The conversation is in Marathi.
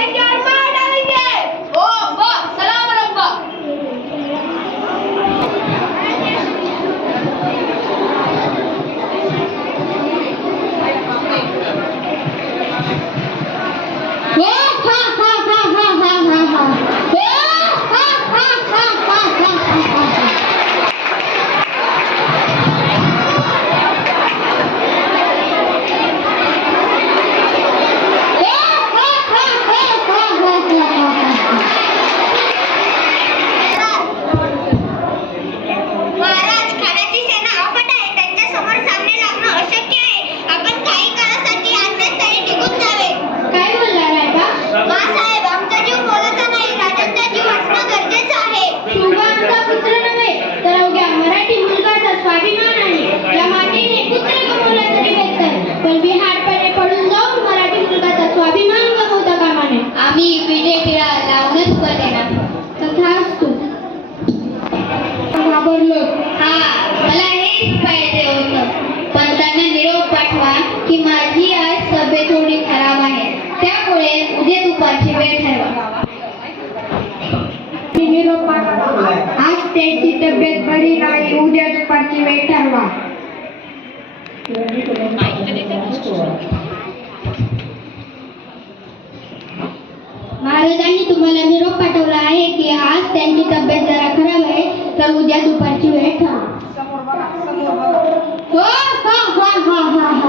आएंगे और मार डालेंगे। ओ अब्बा, सलाम अब्बा। महाराज, खानाची सेना अफाट आहे. त्यांच्यासमोर सामने लागणं अशक्य आहे. आपण काही काळासाठी आजच तरी निघून जावे. काय बोलला राजा? माँसाहेब, आमचा जीव मोलाचा नाही. राजांचा जीव वाचणं गरजेचं आहे. शिवबा आमचा पुत्र नव्हे, तर अवघ्या मराठी मुलगाचा स्वाभिमान आहे. या मातेने पुत्र गमावला तरी बेहतर, पण बिहारपणे पडून जाऊन मराठी मुलगाचा स्वाभिमान गमावता कामा नये. आम्ही विजयटिळा लावूनच बनेना. तथास्तु. घाबरलो. हा, मला हेच पाहिजे होतं. पण त्यांना निरोप पाठवा की माझी आज तब्येत थोडी खराब आहे, त्यामुळे उद्या दुपारची वेळ ठरवा. निरोप पाठवा. आज त्याची तब्येत बरी नाही, उद्या दुपारची वेळ ठरवा. महाराजांनी तुम्हाला निरोप पाठवला आहे की आज त्यांची तब्येत जरा खराब आहे, तर उद्या दुपारची वेळ ठरवा. हो, हा हा हा हा